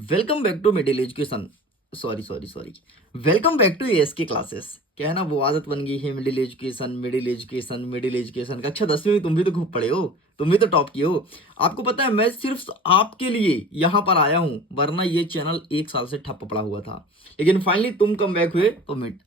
Welcome back to middle education. Sorry welcome back to ASK classes. क्या है ना, वो आदत बन गई है मिडिल एजुकेशन। कक्षा 10वीं में तुम भी तो खूब पढ़े हो, तुम भी तो टॉप किए हो। आपको पता है, मैं सिर्फ आपके लिए यहाँ पर आया हूँ, वरना ये चैनल 1 साल से ठप्प पड़ा हुआ था। लेकिन फाइनली तुम कम बैक हुए तो मिड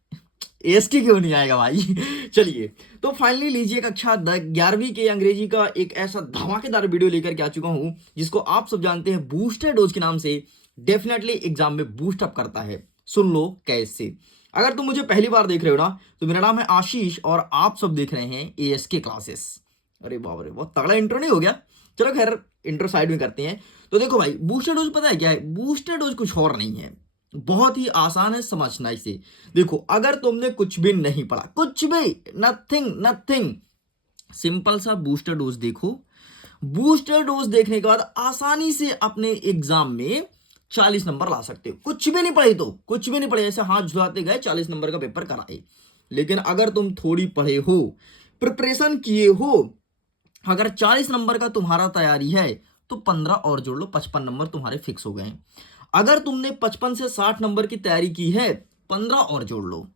एएसके क्यों नहीं आएगा भाई। चलिए, तो फाइनली लीजिए, कक्षा 11वीं के अंग्रेजी का एक ऐसा धमाकेदार वीडियो लेकर के आ चुका हूं जिसको आप सब जानते हैं बूस्टर डोज के नाम से। डेफिनेटली एग्जाम में बूस्ट अप करता है। सुन लो कैसे। अगर तुम मुझे पहली बार देख रहे हो ना, तो मेरा नाम है आशीष और आप सब देख रहे हैं एएसके क्लासेस। अरे बाप रे, बहुत तगड़ा इंट्रो नहीं हो गया? चलो खैर, इंट्रो साइड में करते हैं। तो देखो भाई, बूस्टर डोज पता है क्या है? बूस्टर डोज कुछ और नहीं है, बहुत ही आसान है समझना इसे। देखो, अगर तुमने कुछ भी नहीं पढ़ा, कुछ भी, नथिंग नथिंग, सिंपल सा बूस्टर डोज देखो। बूस्टर डोज देखने के बाद आसानी से अपने एग्जाम में 40 नंबर ला सकते हो। कुछ भी नहीं पढ़े तो, कुछ भी नहीं पढ़े, ऐसे हाथ झुलाते गए 40 नंबर का पेपर कराए। लेकिन अगर तुम थोड़ी पढ़े हो, प्रिपरेशन किए हो, अगर 40 नंबर का तुम्हारा तैयारी है, तो 15 और जोड़ लो, 55 नंबर तुम्हारे फिक्स हो गए। अगर तुमने 55 से 60 नंबर की तैयारी की है, 15 और जोड़ लो।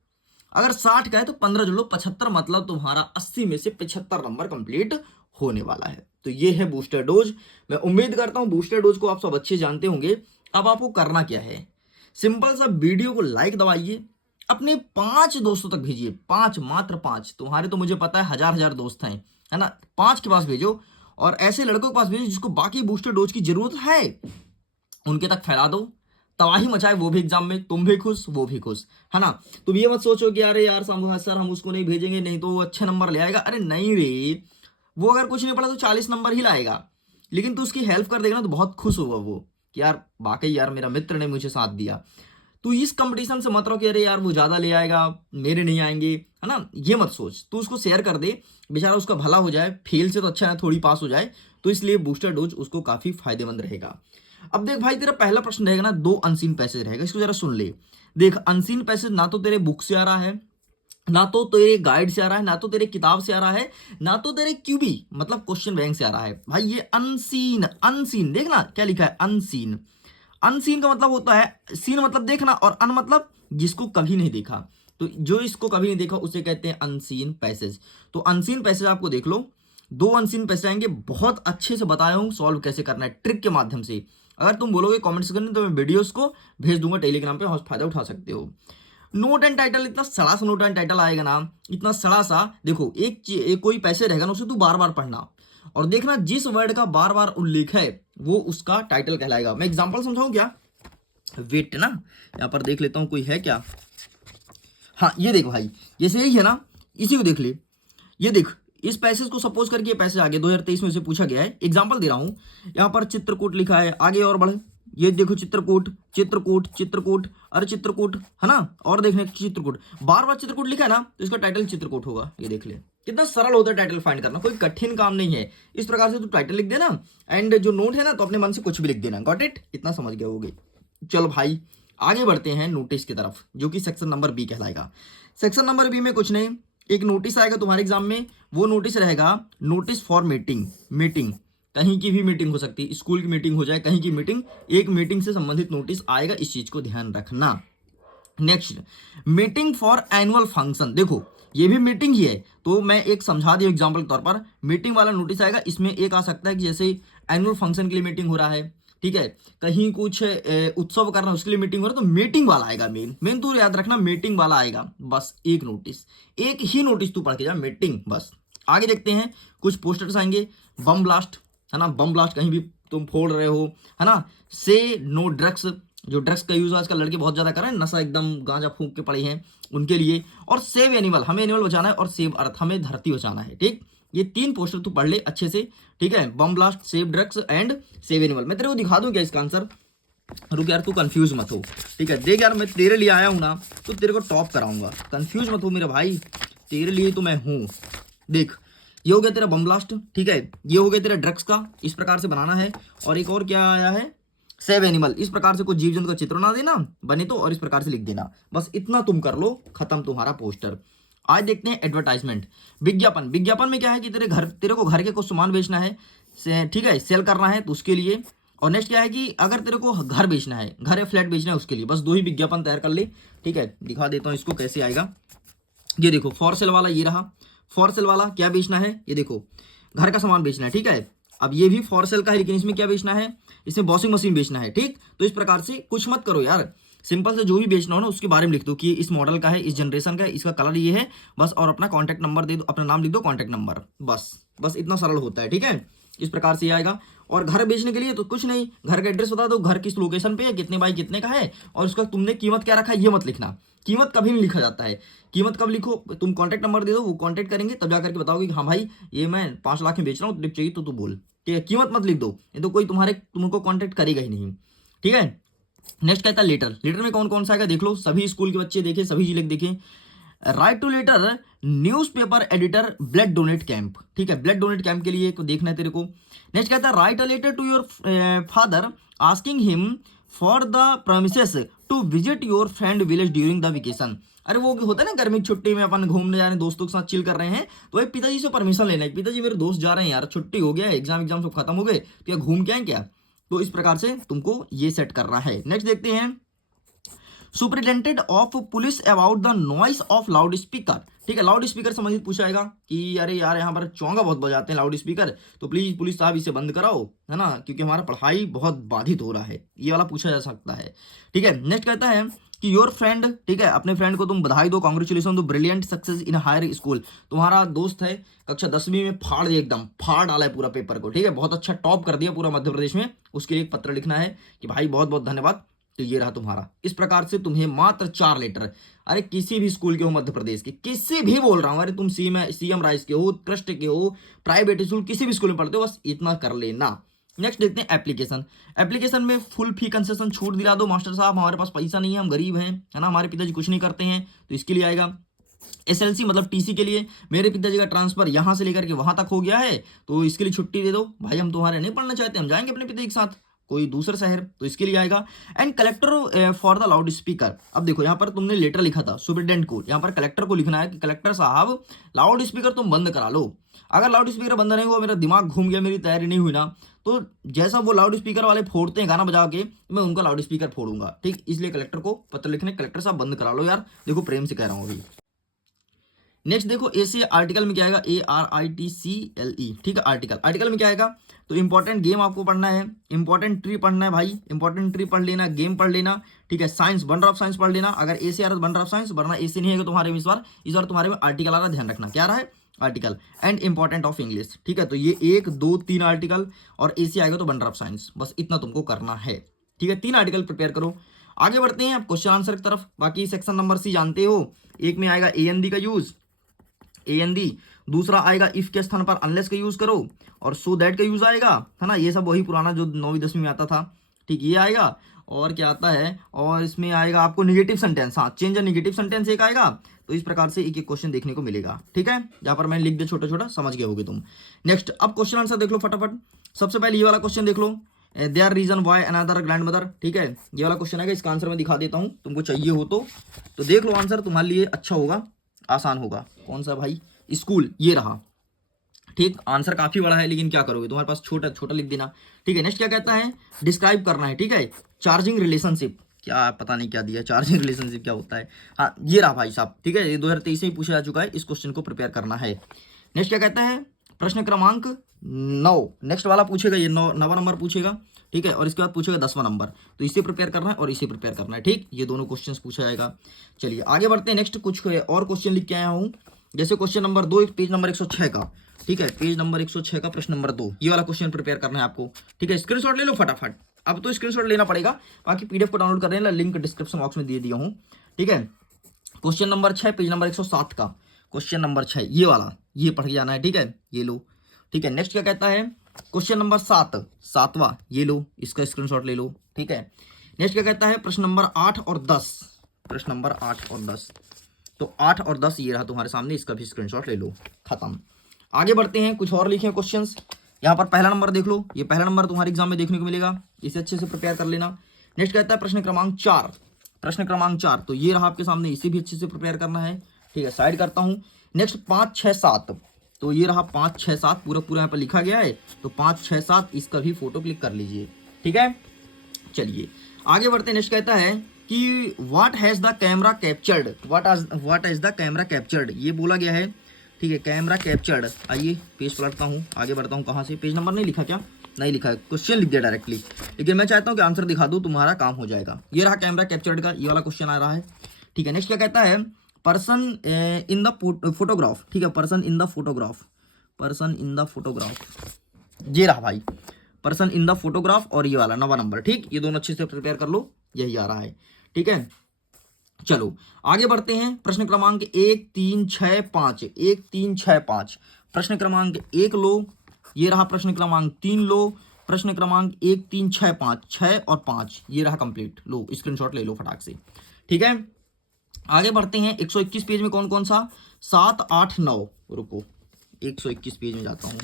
अगर 60 का है तो 15 जोड़ लो, 75, मतलब तुम्हारा 80 में से 75 नंबर कंप्लीट होने वाला है। तो ये है बूस्टर डोज। मैं उम्मीद करता हूं बूस्टर डोज को आप सब अच्छे जानते होंगे। अब आपको करना क्या है, सिंपल सा, वीडियो को लाइक दबाइए, अपने 5 दोस्तों तक भेजिए। 5, मात्र 5। तुम्हारे तो मुझे पता है हजार हजार दोस्त हैं, है ना? 5 के पास भेजो, और ऐसे लड़कों के पास भेजो जिसको बाकी बूस्टर डोज की जरूरत है, उनके तक फैला दो। तबाही मचाए, वो भी एग्जाम में, तुम भी खुश, वो भी खुश, है ना? तुम ये मत सोचो कि अरे यार सर हम उसको नहीं भेजेंगे, नहीं तो वो अच्छे नंबर ले आएगा। अरे नहीं रे, वो अगर कुछ नहीं पढ़ा तो 40 नंबर ही लाएगा। लेकिन तू उसकी हेल्प कर देगा ना, तो बहुत खुश होगा वो कि यार वाकई यार मेरा मित्र ने मुझे साथ दिया। तू इस कंपटीशन से मत रहो कि अरे यार वो ज्यादा ले आएगा, मेरे नहीं आएंगे, है ना? ये मत सोच। तू उसको शेयर कर दे, बेचारा उसका भला हो जाए। फेल से तो अच्छा है थोड़ी पास हो जाए। तो इसलिए बूस्टर डोज उसको काफी फायदेमंद रहेगा। अब देख भाई, तेरा पहला प्रश्न रहेगा ना, 2 अनसीन पैसेज रहेगा, इसको जरा सुन ले। देख, अनसीन पैसेज ना तो तेरे बुक से आ रहा है, ना तो तेरे गाइड से आ रहा है, ना तो तेरे किताब से आ रहा है, ना तो तेरे क्यूबी मतलब क्वेश्चन बैंक से आ रहा है। भाई ये अनसीन, अनसीन देखना क्या लिखा है, अनसीन। अनसीन का मतलब होता है, सीन मतलब देखना, और अन मतलब जिसको कभी नहीं देखा। तो जो इसको कभी नहीं देखा उसे कहते हैं अनसीन पैसेज। तो अनसीन पैसेज आपको देख लो, 2 अनसीन पैसेज आएंगे, बहुत अच्छे से बताया हूं सॉल्व कैसे करना है ट्रिक के माध्यम से। अगर तुम बोलोगे कमेंट सेक्शन में, तो मैं वीडियोस को भेज दूंगा टेलीग्राम पे, और फायदा उठा सकते हो। नोट एंड टाइटल, इतना सड़ा सा नोट एंड टाइटल आएगा ना, इतना सड़ा सा। देखो, एक कोई पैसे रहेगा ना, उसे तू बार बार पढ़ना और देखना, जिस वर्ड का बार बार उल्लेख है वो उसका टाइटल कहलाएगा। मैं एग्जांपल समझाऊं क्या? वेट ना, यहाँ पर देख लेता हूं कोई है क्या। हाँ, ये देख भाई, जैसे यही है ना, इसी को देख ले। ये देख, इस पैसेज को सपोज करके, ये पैसेज आगे 2023 में से पूछा गया है, एग्जांपल दे रहा हूं। यहाँ पर चित्रकूट लिखा है, आगे और बढ़े, ये देखो चित्रकूट चित्रकूट चित्रकूट, अरे चित्रकूट, है ना? और देखने चित्रकूट, बार बार चित्रकूट लिखा है ना, तो इसका टाइटल चित्रकूट होगा। ये देख ले, कितना सरल होता है टाइटल फाइंड करना, कोई कठिन काम नहीं है। इस प्रकार से तू टाइटल लिख देना, एंड जो नोट है ना, तो अपने मन से कुछ भी लिख देना। Got it? इतना समझ गया होगे। चलो भाई, आगे बढ़ते हैं नोटिस की तरफ, जो कि सेक्शन नंबर बी कहलाएगा। सेक्शन नंबर बी में कुछ नहीं, एक नोटिस आएगा तुम्हारे एग्जाम में। वो नोटिस रहेगा नोटिस फॉर मीटिंग। मीटिंग कहीं की भी मीटिंग हो सकती है, स्कूल की मीटिंग हो जाए, कहीं की मीटिंग, एक मीटिंग से संबंधित नोटिस आएगा, इस चीज को ध्यान रखना। Next, meeting for annual function. देखो, ये भी मीटिंग ही है, तो मैं एक समझा दिया एग्जांपल के तौर पर। मीटिंग वाला नोटिस आएगा, इसमें एक आ सकता है कि जैसे एनुअल फंक्शन के लिए मीटिंग हो रहा है, ठीक है, कहीं कुछ उत्सव करना, उसके लिए मीटिंग हो रहा है, तो मीटिंग वाला आएगा। मेन मेन तो याद रखना, मीटिंग वाला आएगा। बस एक नोटिस, एक ही नोटिस तू पढ़ के जा, मीटिंग बस। आगे देखते हैं, कुछ पोस्टर्स आएंगे। बम ब्लास्ट, है ना? बम ब्लास्ट कहीं भी तुम फोड़ रहे हो, है ना? से नो ड्रग्स, जो ड्रग्स का यूज आजकल लड़के बहुत ज्यादा कर रहे हैं, नशा एकदम गांजा फूंक के पड़े हैं, उनके लिए। और सेव एनिमल, हमें एनिमल बचाना है, और सेव अर्थ, हमें धरती बचाना है। ठीक, ये 3 पोस्टर तू पढ़ ले अच्छे से, ठीक है? Bomb blast, save drugs and save animal. मैं तेरे को दिखा दूं क्या इसका आंसर? रुक यार, तू कंफ्यूज मत हो, ठीक है? देख यार, मैं तेरे लिए आया हूं ना, तो तेरे को टॉप कराऊंगा। कंफ्यूज मत हो मेरे भाई, तेरे लिए तो मैं हूं। देख, ये हो गया तेरा बम ब्लास्ट, ठीक है? ये हो गया तेरा ड्रग्स का, इस प्रकार से बनाना है। और एक और क्या आया है, सेव एनिमल। इस प्रकार से कुछ जीव जंतु का चित्र बना देना, बने तो, और इस प्रकार से लिख देना। बस इतना तुम कर लो, खत्म तुम्हारा पोस्टर। आज देखते हैं एडवर्टाइजमेंट, विज्ञापन। विज्ञापन में क्या है कि तेरे को घर के कुछ सामान बेचना है, ठीक है, सेल करना है, तो उसके लिए और नेक्स्ट क्या है कि अगर तेरे को घर बेचना है, घर या फ्लैट बेचना है, उसके लिए बस 2 ही विज्ञापन तैयार कर ले। ठीक है, दिखा देता हूँ इसको कैसे आएगा। ये देखो फॉर सेल वाला ये रहा। फॉर सेल वाला क्या बेचना है, ये देखो घर का सामान बेचना है। ठीक है, अब ये भी फॉर सेल का है, लेकिन इसमें क्या बेचना है, इसमें वॉशिंग मशीन बेचना है। ठीक, तो इस प्रकार से कुछ मत करो यार, सिंपल से जो भी बेचना हो ना उसके बारे में लिख दो कि इस मॉडल का है, इस जनरेशन का है, इसका कलर ये है बस, और अपना कॉन्टैक्ट नंबर दे दो, अपना नाम लिख दो, कॉन्टैक्ट नंबर, बस बस इतना सरल होता है। ठीक है, इस प्रकार से ये आएगा। और घर बेचने के लिए तो कुछ नहीं, घर का एड्रेस बता दो, घर किस लोकेशन पे है, कितने बाई कितने का है, और उसका तुमने कीमत क्या रखा है ये मत लिखना। कीमत कभी नहीं लिखा जाता है। कीमत कब लिखो, तुम कॉन्टैक्ट नंबर दे दो, वो कॉन्टैक्ट करेंगे तब जाकर के बताओगे कि हाँ भाई ये मैं 5 लाख में बेच रहा हूँ, तुझे चाहिए तो तू बोल। ठीक है, कीमत मत लिख दो, ये तो कोई तुमको कॉन्टैक्ट करेगा ही नहीं। ठीक है, नेक्स्ट कहता है लेटर। लेटर में कौन कौन सा आएगा देख लो, सभी स्कूल के बच्चे देखें, सभी जिले देखें। Write to letter newspaper editor blood donate camp. ठीक है, ब्लड डोनेट कैंप के लिए देखना है तेरे को। नेक्स्ट कहता है write a letter to your father asking him for the promises to visit your friend village during the vacation. अरे वो होता है ना गर्मी की छुट्टी में अपन घूमने जा रहे हैं, दोस्तों के साथ चिल कर रहे हैं, तो भाई पिताजी से परमिशन लेना है, पिताजी मेरे दोस्त जा रहे हैं यार, छुट्टी हो गया है, एग्जाम सब खत्म हो गए, तो क्या घूम के आए क्या। तो इस प्रकार से तुमको ये सेट करना है। नेक्स्ट देखते हैं superintendent of police about the noise of loud speaker. ठीक है, लाउड स्पीकर संबंधित पूछा जाएगा कि अरे यार यहाँ पर चौंगा बहुत बजाते हैं लाउड स्पीकर, तो प्लीज पुलिस साहब इसे बंद कराओ, है ना, क्योंकि हमारा पढ़ाई बहुत बाधित हो रहा है, ये वाला पूछा जा सकता है। ठीक है, नेक्स्ट कहता है कि योर फ्रेंड, ठीक है, अपने फ्रेंड को तुम बधाई दो, कॉन्ग्रेचुलेसन दो, brilliant success in higher school. तुम्हारा दोस्त है कक्षा 10वीं में फाड़ दिया, एकदम फाड़ डाला है पूरा पेपर को। ठीक है, बहुत अच्छा टॉप कर दिया पूरा मध्य प्रदेश में, उसके लिए एक पत्र लिखना है कि भाई बहुत बहुत धन्यवाद। तो ये रहा तुम्हारा। इस प्रकार से तुम्हें मात्र 4 लेटर, अरे किसी भी स्कूल के हो मध्य प्रदेश के, किसी भी बोल रहा हूं, अरे तुम सीएम राइस के हो, ट्रस्ट के हो, प्राइवेट स्कूल, किसी भी स्कूल में पढ़ते हो, बस इतना कर लेना। नेक्स्ट देखते हैं एप्लीकेशन। एप्लीकेशन में फुल फी कंसेशन छूट दिला दो मास्टर साहब, हमारे पास पैसा नहीं है, हम गरीब हैं, है ना, हमारे पिताजी कुछ नहीं करते हैं, तो इसके लिए आएगा। एसएलसी मतलब टीसी के लिए, मेरे पिताजी का ट्रांसफर यहाँ से लेकर के वहां तक हो गया है, तो इसके लिए छुट्टी दे दो भाई, हम तुम्हारे नहीं पढ़ना चाहते, हम जाएंगे अपने पिताजी के साथ कोई दूसरे शहर, तो इसके लिए आएगा। And collector for the loud speaker. अब देखो यहाँ पर तुमने लेटर लिखा था सुप्रिटेंडेंट को, यहाँ पर कलेक्टर को लिखना है कि कलेक्टर साहब लाउड स्पीकर तुम बंद करा लो। अगर लाउड स्पीकर बंद नहीं हुआ, मेरा दिमाग घूम गया, मेरी तैयारी नहीं हुई ना, तो जैसा वो लाउड स्पीकर वाले फोड़ते हैं गाना बजा के, मैं उनका लाउड स्पीकर फोड़ूंगा। ठीक, इसलिए कलेक्टर को पत्र लिखने, कलेक्टर साहब बंद करा लो यार, देखो प्रेम से कह रहा हूँ अभी। नेक्स्ट देखो ए से आर्टिकल में क्या आएगा, ARITCLE। ठीक है, आर्टिकल, आर्टिकल में क्या आएगा, तो इंपॉर्टेंट गेम आपको पढ़ना है, इंपॉर्टेंट ट्री पढ़ना है भाई, इंपॉर्टेंट ट्री पढ़ लेना, गेम पढ़ लेना। ठीक है, साइंस, वंडर ऑफ साइंस पढ़ लेना, अगर ए से आ रहा है वंडर ऑफ साइंस, वरना ए से नहीं है तुम्हारे में इस बार तुम्हारे में आर्टिकल आ रहा है, ध्यान रखना क्या रहा है, article. And important of English. ठीक है, तो ये 1 2 3 आर्टिकल, और ए से आएगा तो वंडर ऑफ साइंस, बस इतना तुमको करना है। ठीक है, 3 आर्टिकल प्रिपेयर करो। आगे बढ़ते हैं अब क्वेश्चन आंसर की तरफ। बाकी सेक्शन नंबर सी जानते हो, एक में आएगा AND का यूज, AND, दूसरा आएगा इफ के स्थान पर अनलेस का यूज करो, और सो दैट का यूज आएगा, है ना, ये सब वही पुराना जो 9वीं 10वीं में आता था। ठीक, ये आएगा। और क्या आता है, और इसमें आएगा आपको निगेटिव सेंटेंस, हाँ, चेंज निगेटिव सेंटेंस एक आएगा। तो इस प्रकार से एक एक क्वेश्चन देखने को मिलेगा। ठीक है, जहां पर मैंने लिख दिया छोटा छोटा, समझ गए होगे तुम। नेक्स्ट अब क्वेश्चन आंसर देख लो फटाफट। सबसे पहले ये वाला क्वेश्चन देख लो, there reason why another grandmother. ठीक है, ये वाला क्वेश्चन आएगा, इसका आंसर मैं दिखा देता हूँ, तुमको चाहिए हो तो देख लो, आंसर तुम्हारे लिए अच्छा होगा, आसान होगा। कौन सा भाई, स्कूल, ये रहा। ठीक, आंसर काफी बड़ा है, लेकिन क्या करोगे, तुम्हारे पास छोटा छोटा लिख देना। ठीक है, नेक्स्ट क्या कहता है, डिस्क्राइब करना है। ठीक है, चार्जिंग रिलेशनशिप, क्या पता नहीं क्या दिया, चार्जिंग रिलेशनशिप क्या होता है, हाँ ये रहा भाई साहब। ठीक है, ये 2023 में पूछा जा चुका है, इस क्वेश्चन को प्रिपेयर करना है। नेक्स्ट क्या कहता है, प्रश्न क्रमांक 9, नेक्स्ट वाला पूछेगा, ये 9वां नंबर पूछेगा। ठीक है, और इसके बाद पूछेगा 10वां नंबर, तो इसे प्रिपेयर करना है और इसे प्रिपेयर करना है। ठीक, ये दोनों क्वेश्चन पूछा जाएगा। चलिए आगे बढ़ते हैं, नेक्स्ट कुछ और क्वेश्चन लिख के आया हूँ, जैसे क्वेश्चन नंबर 2, पेज नंबर 106 का। ठीक है, पेज नंबर 106 का प्रश्न नंबर 2, ये वाला क्वेश्चन प्रिपेयर करना है आपको। ठीक है, स्क्रीनशॉट ले लो फटाफट, अब तो स्क्रीनशॉट लेना पड़ेगा, बाकी PDF को डाउनलोड कर लेना, लिंक डिस्क्रिप्शन बॉक्स में दे दिया हूँ। ठीक है, क्वेश्चन नंबर 6, पेज नंबर 107 का, क्वेश्चन नंबर 6 ये वाला, ये पढ़ के जाना है। ठीक है, ये लो। ठीक है, नेक्स्ट क्या कहता है, क्वेश्चन नंबर 7, 7वां, ये लो, इसका स्क्रीनशॉट ले लो। ठीक है, नेक्स्ट क्या कहता है, प्रश्न नंबर 8 और 10, प्रश्न नंबर 8 और 10, तो 8 और 10 ये रहा तुम्हारे सामने, इसका भी स्क्रीनशॉट ले लो, खत्म। आगे बढ़ते हैं, कुछ और लिखे क्वेश्चंस। यहाँ पर पहला नंबर देख लो, ये पहला नंबर तुम्हारे एग्जाम में देखने को मिलेगा, इसे अच्छे से प्रिपेयर कर लेना। नेक्स्ट कहता है प्रश्न क्रमांक 4, प्रश्न क्रमांक 4, तो ये रहा आपके सामने, इसे भी अच्छे से प्रिपेयर करना है। ठीक है, साइड करता हूँ। नेक्स्ट 5 6 7, तो ये रहा 5 6 7, पूरा पूरा यहाँ पर लिखा गया है, तो 5 6 7 इसका भी फोटो क्लिक कर लीजिए। ठीक ठीक है, चलिए आगे बढ़ते हैं। नेक्स्ट कहता है कि what has the camera captured, what has the camera captured, ये बोला गया है। ठीक है, कैमरा कैप्चर्ड। आइए पेज पलटता हूँ, आगे बढ़ता हूँ। कहाँ से, पेज नंबर नहीं लिखा क्या, नहीं लिखा है, क्वेश्चन लिख दिया डायरेक्टली, लेकिन मैं चाहता हूँ कि आंसर दिखा दूँ, तुम्हारा काम हो जाएगा। ये रहा कैमरा कैप्चर्ड का, ये वाला क्वेश्चन आ रहा है। ठीक है, नेक्स्ट क्या कहता है, पर्सन इन द फोटोग्राफ। ठीक है, person in the photograph, person in the photograph, ये रहा भाई पर्सन इन द फोटोग्राफ, और ये वाला 9वां नंबर। ठीक, ये दोनों अच्छे से प्रिपेयर कर लो, यही आ रहा है। ठीक है, चलो आगे बढ़ते हैं। प्रश्न क्रमांक 1 3 6 5, 1 3 6 5, प्रश्न क्रमांक 1 लो, ये रहा प्रश्न क्रमांक 3 लो, प्रश्न क्रमांक 1 3 6 5, 6 और 5, ये रहा कंप्लीट। लो स्क्रीनशॉट ले लो फटाक से। ठीक है, आगे बढ़ते हैं। 121 पेज में कौन कौन सा, 7 8 9, रुको 121 पेज में जाता हूँ।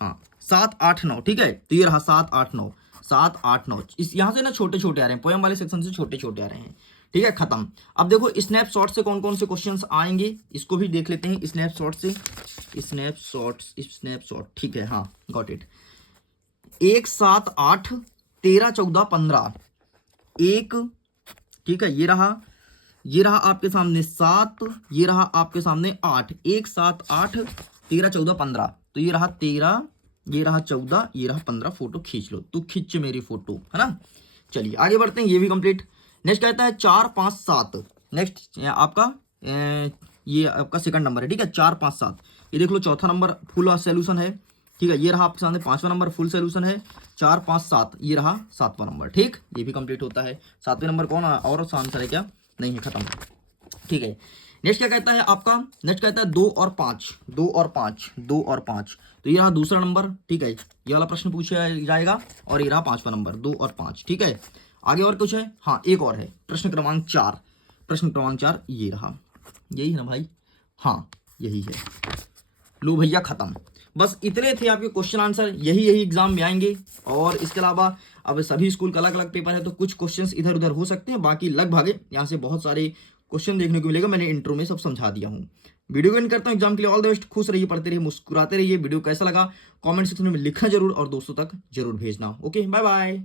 हाँ 7 8 9, ठीक है, तो ये रहा 7 8 9, 7 8 9। इस यहाँ से ना छोटे छोटे आ रहे हैं, पोएम वाले सेक्शन से छोटे छोटे आ रहे हैं। ठीक है, खत्म। अब देखो स्नैपशॉट से कौन कौन से क्वेश्चंस आएंगे, इसको भी देख लेते हैं। स्नैपशॉट से, स्नैपशॉट, ठीक है, हाँ गॉट इट। 1 7 8 13 14 15, एक, ठीक है, ये रहा आपके सामने 7, ये रहा आपके सामने 8, 1 7 8 13 14 15, तो ये रहा 13, ये रहा 14, ये रहा 15। फोटो खींच लो, तू खींच मेरी फोटो, है ना। चलिए आगे बढ़ते हैं, ये भी कंप्लीट। नेक्स्ट कहता है 4 5 7, नेक्स्ट आपका ये आपका सेकंड नंबर है। ठीक है, 4 5 7, ये देख लो चौथा नंबर फुल सोल्यूशन है। ठीक है, ये रहा आपके सामने 5वां नंबर फुल सोल्यूशन है। 4 5 7, ये रहा 7वां नंबर। ठीक, ये भी कंप्लीट होता है। 7वें नंबर कौन और आंसर है क्या, नहीं है, खत्म। ठीक है, नेक्स्ट क्या कहता है आपका, नेक्स्ट कहता है 2 और 5, 2 और 5, 2 और 5, तो ये रहा दूसरा नंबर। ठीक है, ये वाला प्रश्न पूछा जाएगा, और ये रहा 5वां नंबर, 2 और 5। ठीक है, आगे और कुछ है, हाँ एक और है, प्रश्न क्रमांक 4, प्रश्न क्रमांक 4 ये रहा, यही है ना भाई, हाँ यही है। लो भैया खत्म, बस इतने थे आपके क्वेश्चन आंसर, यही एग्जाम में आएंगे। और इसके अलावा अब सभी स्कूल का अलग अलग पेपर है, तो कुछ क्वेश्चंस इधर उधर हो सकते हैं, बाकी लगभग यहाँ से बहुत सारे क्वेश्चन देखने को मिलेगा। मैंने इंट्रो में सब समझा दिया हूँ। वीडियो को एंड करता हूँ। एग्जाम के लिए ऑल द बेस्ट, खुश रहिए, पढ़ते रहिए, मुस्कुराते रहिए। वीडियो कैसा लगा कमेंट सेक्शन में लिखना जरूर, और दोस्तों तक जरूर भेजना। Okay, bye bye.